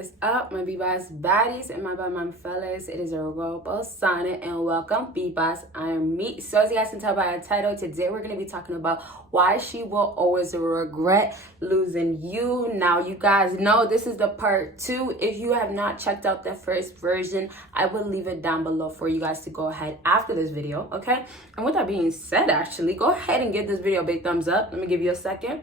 is up, my BBossBaddies and my bad fellas? It is your girl Bosana and welcome BBossArmy. So as you guys can tell by the title, today we're going to be talking about why she will always regret losing you. Now you guys know this is the part 2. If you have not checked out the first version, I will leave it down below for you guys to go ahead after this video, okay? And with that being said, actually, go ahead and give this video a big thumbs up. Let me give you a second.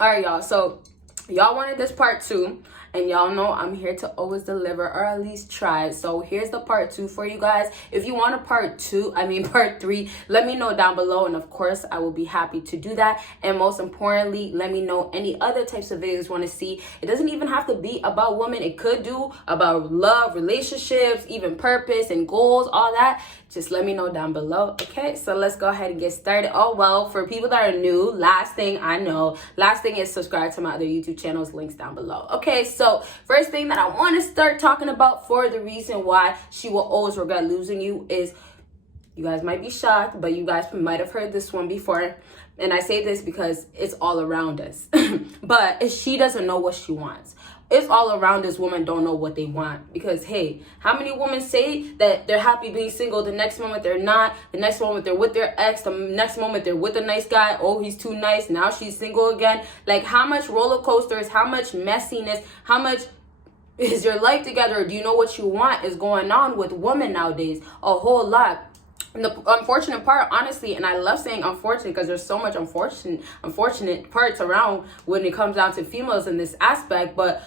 All right, y'all, so y'all wanted this part 2, and y'all know I'm here to always deliver, or at least try. So here's the part 2 for you guys. If you want a part 3, let me know down below, and of course I will be happy to do that. And most importantly, let me know any other types of videos you want to see. It doesn't even have to be about women. It could do about love, relationships, even purpose and goals, all that. Just let me know down below. Okay, so let's go ahead and get started. Oh, well, for people that are new, last thing is subscribe to my other YouTube channels, links down below. Okay, so first thing that I want to start talking about for the reason why she will always regret losing you is, you guys might be shocked, but you guys might have heard this one before. And I say this because it's all around us. But she doesn't know what she wants. It's all around us. Women don't know what they want. Because, hey, how many women say that they're happy being single? The next moment they're not. The next moment they're with their ex. The next moment they're with a nice guy. Oh, he's too nice. Now she's single again. Like, how much roller coasters, how much messiness, how much is your life together? Do you know what you want is going on with women nowadays? A whole lot. And the unfortunate part, honestly, and I love saying unfortunate because there's so much unfortunate parts around when it comes down to females in this aspect, but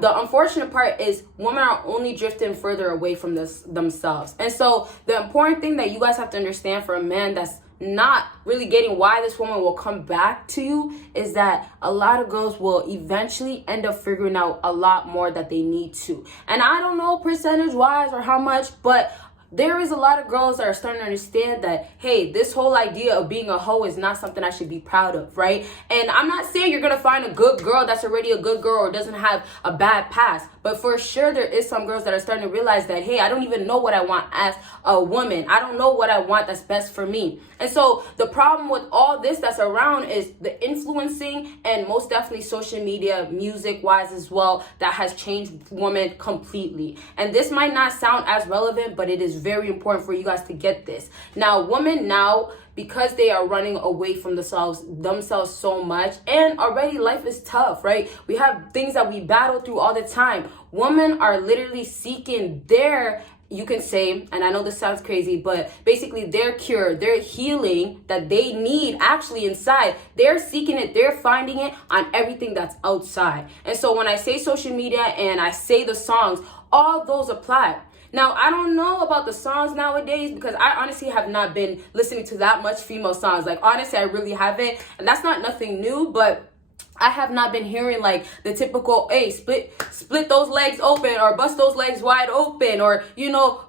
the unfortunate part is women are only drifting further away from themselves. And so the important thing that you guys have to understand for a man that's not really getting why this woman will come back to you is that a lot of girls will eventually end up figuring out a lot more that they need to. And I don't know percentage wise or how much, but there is a lot of girls that are starting to understand that, hey, this whole idea of being a hoe is not something I should be proud of, right? And I'm not saying you're going to find a good girl that's already a good girl or doesn't have a bad past. But for sure, there is some girls that are starting to realize that, hey, I don't even know what I want as a woman. I don't know what I want that's best for me. And so the problem with all this that's around is the influencing and most definitely social media, music-wise as well, that has changed women completely. And this might not sound as relevant, but it is very important for you guys to get this. Now, women now, because they are running away from themselves so much, and already life is tough, right? We have things that we battle through all the time. Women are literally seeking their, you can say, and I know this sounds crazy, but basically their cure, their healing that they need actually inside. They're seeking it, they're finding it on everything that's outside. And so when I say social media and I say the songs, all those apply. Now, I don't know about the songs nowadays because I honestly have not been listening to that much female songs. Like, honestly, I really haven't. And that's not nothing new, but I have not been hearing like the typical, hey, split those legs open or bust those legs wide open or, you know,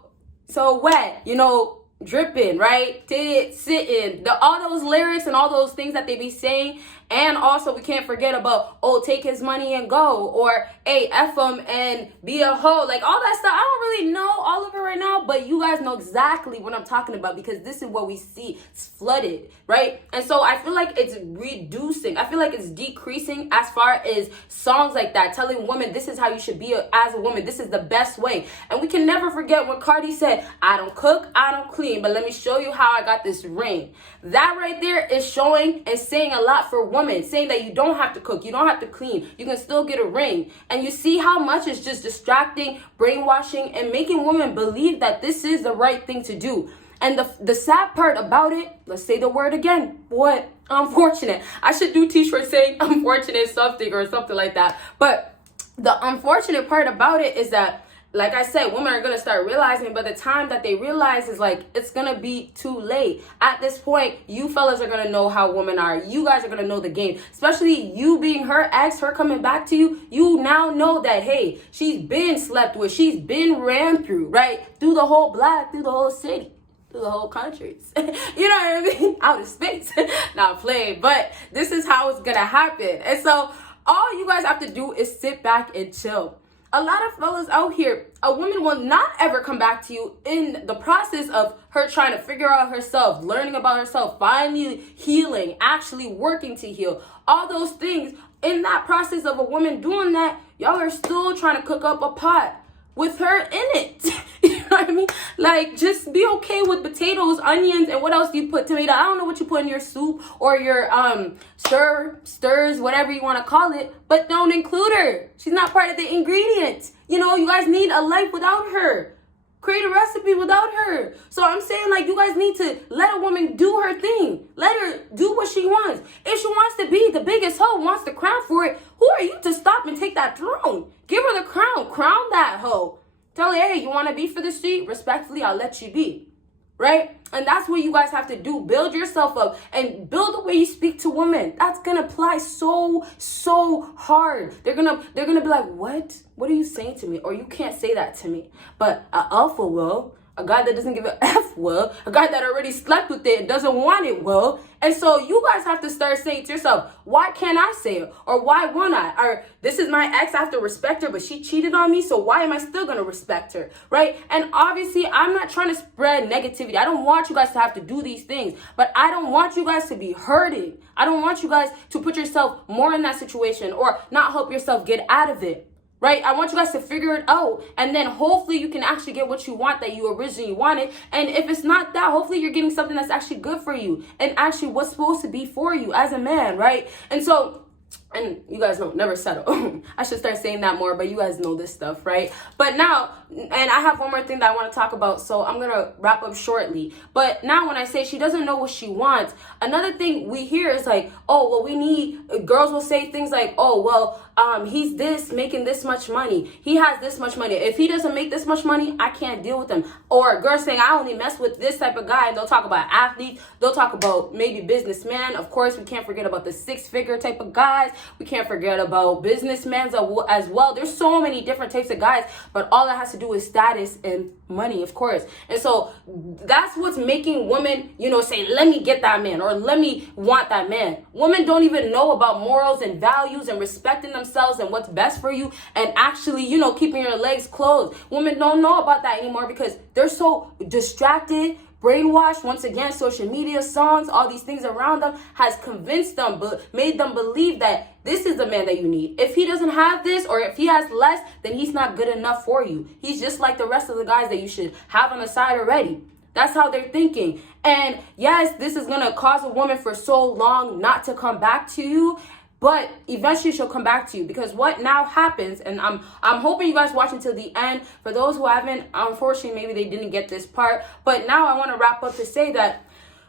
so wet, you know, dripping, right? Titted, sitting, all those lyrics and all those things that they be saying. And also, we can't forget about, oh, take his money and go, or, hey, F him and be a hoe. Like, all that stuff, I don't really know all of it right now, but you guys know exactly what I'm talking about because this is what we see. It's flooded, right? And so I feel like it's reducing. I feel like it's decreasing as far as songs like that, telling women this is how you should be as a woman. This is the best way. And we can never forget when Cardi said, I don't cook, I don't clean, but let me show you how I got this ring. That right there is showing and saying a lot for women, saying that you don't have to cook, you don't have to clean, you can still get a ring. And you see how much it's just distracting, brainwashing, and making women believe that this is the right thing to do. And the sad part about it, let's say the word again, what? Unfortunate. I should do t-shirts saying unfortunate something or something like that. But the unfortunate part about it is that, like I said, women are going to start realizing, but the time that they realize is like, it's going to be too late. At this point, you fellas are going to know how women are. You guys are going to know the game, especially you being her ex, her coming back to you. You now know that, hey, she's been slept with. She's been ran through, right? Through the whole block, through the whole city, through the whole countries. You know what I mean? Out of space. Not playing, but this is how it's going to happen. And so all you guys have to do is sit back and chill. a lot of fellas out here, a woman will not ever come back to you in the process of her trying to figure out herself, learning about herself, finally healing, actually working to heal. All those things, in that process of a woman doing that, y'all are still trying to cook up a pot with her in it. You know what I mean? Like, just be okay with potatoes, onions, and what else do you put? Tomato. I don't know what you put in your soup or your stirs, whatever you want to call it, but don't include her. She's not part of the ingredients. You know, you guys need a life without her. Create a recipe without her. So I'm saying, like, you guys need to let a woman do her thing. Let her do what she wants. If she wants to be the biggest hoe, wants the crown for it, who are you to stop and take that throne? Give her the crown. Crown that hoe. Tell her, hey, you want to be for the street? Respectfully, I'll let you be. Right? And that's what you guys have to do. Build yourself up and build the way you speak to women. That's gonna apply so hard. They're gonna be like, what? What are you saying to me? Or you can't say that to me. But an alpha will. A guy that doesn't give a F will. A guy that already slept with it and doesn't want it will. And so you guys have to start saying to yourself, why can't I say it? Or why won't I? Or this is my ex, I have to respect her, but she cheated on me, so why am I still going to respect her? Right? And obviously, I'm not trying to spread negativity. I don't want you guys to have to do these things, but I don't want you guys to be hurting. I don't want you guys to put yourself more in that situation or not help yourself get out of it. Right? I want you guys to figure it out. And then hopefully you can actually get what you want that you originally wanted. And if it's not that, hopefully you're getting something that's actually good for you. And actually what's supposed to be for you as a man, right? And so, and you guys know, never settle. I should start saying that more, but you guys know this stuff, right? But now, and I have one more thing that I want to talk about, so I'm going to wrap up shortly. But now when I say she doesn't know what she wants, another thing we hear is like, oh, well, we need, girls will say things like, oh, well, he's this, making this much money. He has this much money. If he doesn't make this much money, I can't deal with him. Or girls saying, I only mess with this type of guy. And they'll talk about athletes. They'll talk about maybe businessmen. Of course, we can't forget about the six-figure type of guys. We can't forget about businessmen as well. There's so many different types of guys, but all that has to do with status and money, of course. And so that's what's making women, you know, say, let me get that man or let me want that man. Women don't even know about morals and values and respecting themselves and what's best for you and actually, you know, keeping your legs closed. Women don't know about that anymore because they're so distracted, brainwashed. Once again, social media, songs, all these things around them has convinced them, but made them believe that this is the man that you need. If he doesn't have this or if he has less, then he's not good enough for you. He's just like the rest of the guys that you should have on the side already. That's how they're thinking. And yes, this is going to cause a woman for so long not to come back to you. But eventually she'll come back to you because what now happens, and I'm hoping you guys watch until the end. For those who haven't, unfortunately, maybe they didn't get this part. But now I want to wrap up to say that,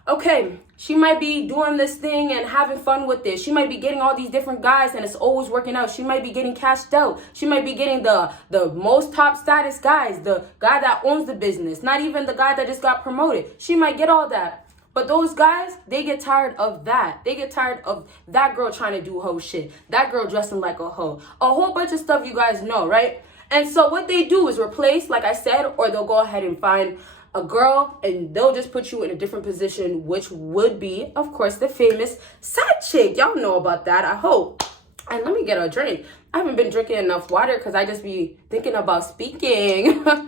okay, she might be doing this thing and having fun with this. She might be getting all these different guys and it's always working out. She might be getting cashed out. She might be getting the most top status guys, the guy that owns the business, not even the guy that just got promoted. She might get all that. But those guys, they get tired of that. They get tired of that girl trying to do hoe shit. That girl dressing like a hoe. A whole bunch of stuff you guys know, right? And so what they do is replace, like I said, or they'll go ahead and find a girl and they'll just put you in a different position, which would be, of course, the famous side chick. Y'all know about that, I hope. And let me get a drink. I haven't been drinking enough water because I just be thinking about speaking. All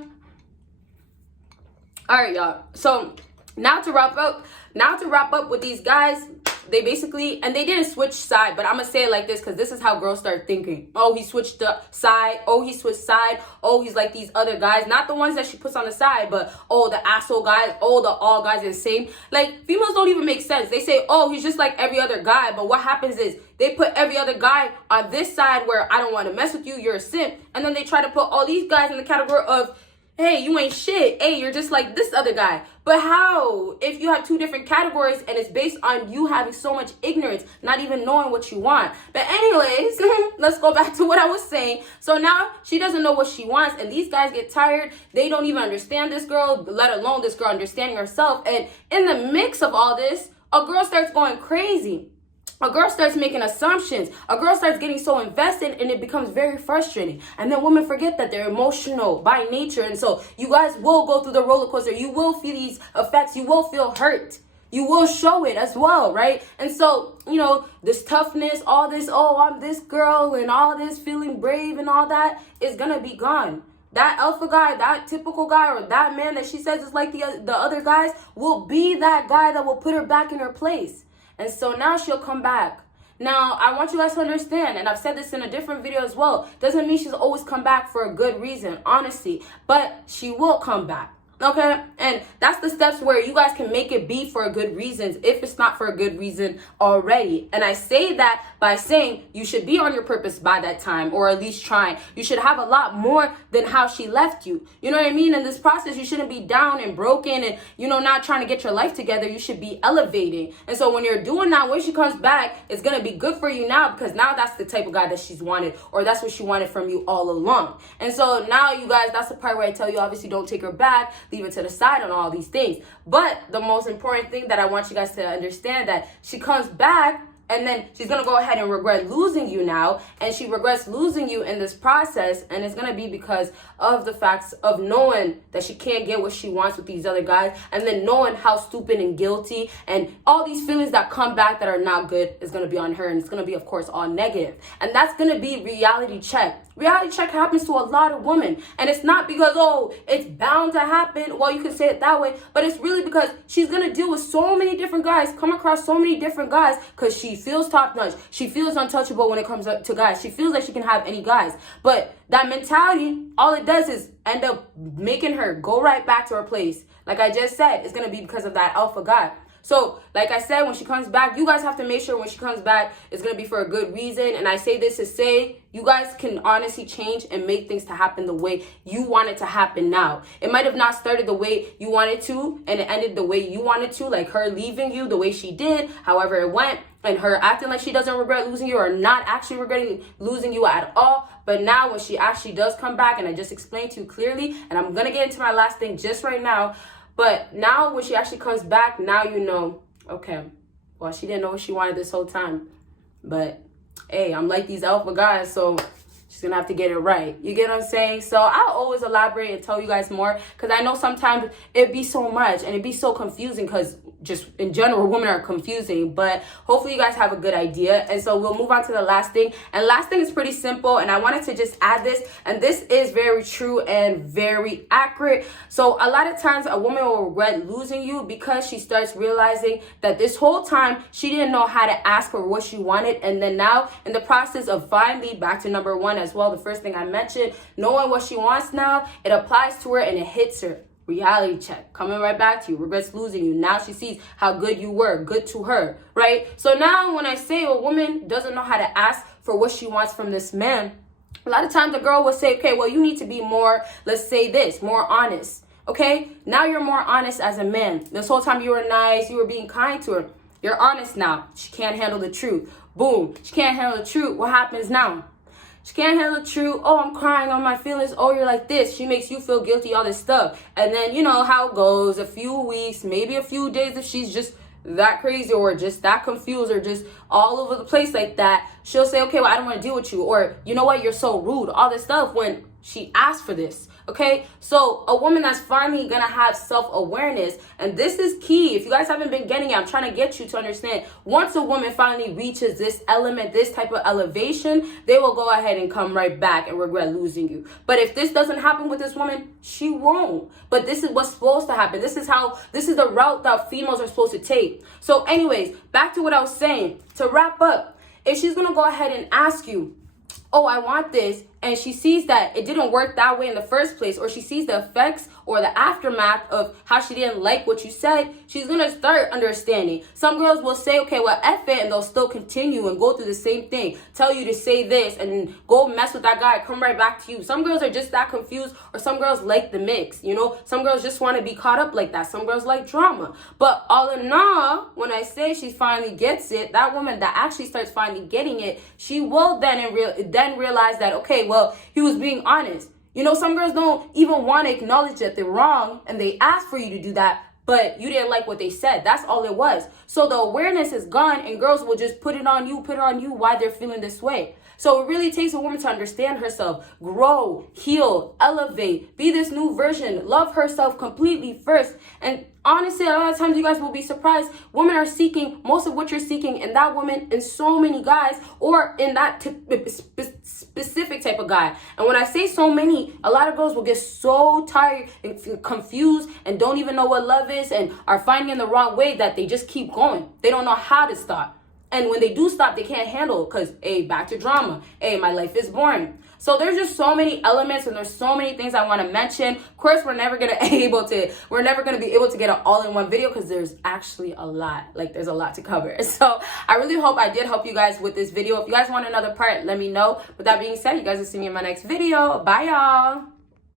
right, y'all. So now to wrap up with these guys, they basically, and they didn't switch side, but I'm gonna say it like this because this is how girls start thinking. Oh, he switched the side. Oh, he switched side. Oh, he's like these other guys, not the ones that she puts on the side, but oh, the asshole guys. Oh, the all guys are the same. Like, females don't even make sense. They say, oh, he's just like every other guy, but what happens is they put every other guy on this side where I don't want to mess with you, you're a simp, and then they try to put all these guys in the category of, hey, you ain't shit. Hey, you're just like this other guy. But how? If you have two different categories and it's based on you having so much ignorance, not even knowing what you want. But anyways, let's go back to what I was saying. So now she doesn't know what she wants and these guys get tired. They don't even understand this girl, let alone this girl understanding herself. And in the mix of all this, a girl starts going crazy. A girl starts making assumptions. A girl starts getting so invested and it becomes very frustrating. And then women forget that they're emotional by nature. And so you guys will go through the roller coaster. You will feel these effects. You will feel hurt. you will show it as well, right? And so, you know, this toughness, all this, oh, I'm this girl and all this feeling brave and all that is gonna be gone. That alpha guy, that typical guy, or that man that she says is like the other guys will be that guy that will put her back in her place. And so now she'll come back. Now, I want you guys to understand, and I've said this in a different video as well, doesn't mean she's always come back for a good reason, honestly, but she will come back. Okay, and that's the steps where you guys can make it be for a good reasons if it's not for a good reason already. And I say that by saying you should be on your purpose by that time, or at least trying. You should have a lot more than how she left you. You know what I mean? In this process, you shouldn't be down and broken and, you know, not trying to get your life together. You should be elevating. And so when you're doing that, when she comes back, it's going to be good for you now, because now that's the type of guy that she's wanted, or that's what she wanted from you all along. And so now, you guys, that's the part where I tell you, obviously, don't take her back. Leave it to the side on all these things. But the most important thing that I want you guys to understand, that she comes back and then she's going to go ahead and regret losing you now. And she regrets losing you in this process. And it's going to be because of the facts of knowing that she can't get what she wants with these other guys. And then knowing how stupid and guilty and all these feelings that come back that are not good is going to be on her. And it's going to be, of course, all negative. And that's going to be reality check. Reality check happens to a lot of women. And it's not because, oh, it's bound to happen. Well, you can say it that way. But it's really because she's going to deal with so many different guys, come across so many different guys, because she feels top-notch. She feels untouchable when it comes up to guys. She feels like she can have any guys. But that mentality, all it does is end up making her go right back to her place. Like I just said, it's going to be because of that alpha guy. So, like I said, when she comes back, you guys have to make sure when she comes back, it's going to be for a good reason. And I say this to say, you guys can honestly change and make things to happen the way you want it to happen now. It might have not started the way you wanted to, and it ended the way you wanted to, like her leaving you the way she did, however it went, and her acting like she doesn't regret losing you, or not actually regretting losing you at all. But now when she actually does come back, and I just explained to you clearly, and I'm going to get into my last thing just right now, but now when she actually comes back, now you know, okay, well, she didn't know what she wanted this whole time. But, hey, I'm like these alpha guys, so she's going to have to get it right. You get what I'm saying? So I'll always elaborate and tell you guys more, because I know sometimes it'd be so much and it'd be so confusing, because just in general, women are confusing. But hopefully you guys have a good idea. And so we'll move on to the last thing. And last thing is pretty simple, and I wanted to just add this, and this is very true and very accurate. So a lot of times a woman will regret losing you because she starts realizing that this whole time she didn't know how to ask for what she wanted. And then now in the process of finally, back to number one as well, the first thing I mentioned, knowing what she wants now, it applies to her and it hits her. Reality check, coming right back to you, regrets losing you. Now she sees how good you were, good to her, right? So now when I say a woman doesn't know how to ask for what she wants from this man, a lot of times a girl will say, okay, well, you need to be more, let's say this, more honest, okay? Now you're more honest as a man. This whole time you were nice, you were being kind to her. You're honest now. She can't handle the truth. Boom, she can't handle the truth. What happens now? She can't handle the truth. Oh, I'm crying on my feelings. Oh, you're like this. She makes you feel guilty, all this stuff. And then, you know how it goes. A few weeks, maybe a few days, if she's just that crazy or just that confused or just all over the place like that, she'll say, okay, well, I don't want to deal with you. Or, you know what, you're so rude. All this stuff when she asked for this. Okay, so a woman that's finally gonna have self-awareness, and this is key. If you guys haven't been getting it, I'm trying to get you to understand. Once a woman finally reaches this element, this type of elevation, they will go ahead and come right back and regret losing you. But if this doesn't happen with this woman, she won't. But this is what's supposed to happen. This is the route that females are supposed to take. So anyways, back to what I was saying. To wrap up, if she's gonna go ahead and ask you, oh, I want this, and she sees that it didn't work that way in the first place, or she sees the effects or the aftermath of how she didn't like what you said, she's going to start understanding. Some girls will say, okay, well, F it, and they'll still continue and go through the same thing, tell you to say this, and go mess with that guy, come right back to you. Some girls are just that confused, or some girls like the mix, you know? Some girls just want to be caught up like that. Some girls like drama. But all in all, when I say she finally gets it, that woman that actually starts finally getting it, she will then realize that, okay, well, he was being honest. You know, some girls don't even want to acknowledge that they're wrong, and they ask for you to do that, but you didn't like what they said. That's all it was. So the awareness is gone, and girls will just put it on you why they're feeling this way. So it really takes a woman to understand herself, grow, heal, elevate, be this new version, love herself completely first. And honestly, a lot of times you guys will be surprised. Women are seeking most of what you're seeking in that woman, in so many guys, or in that specific type of guy. And when I say so many, a lot of girls will get so tired and confused and don't even know what love is and are finding in the wrong way that they just keep going. They don't know how to stop. And when they do stop, they can't handle it because, hey, back to drama. Hey, my life is boring. So there's just so many elements and there's so many things I want to mention. Of course, we're never going to be able to get an all-in-one video because there's actually a lot. Like, there's a lot to cover. So I really hope I did help you guys with this video. If you guys want another part, let me know. With that being said, you guys will see me in my next video. Bye, y'all.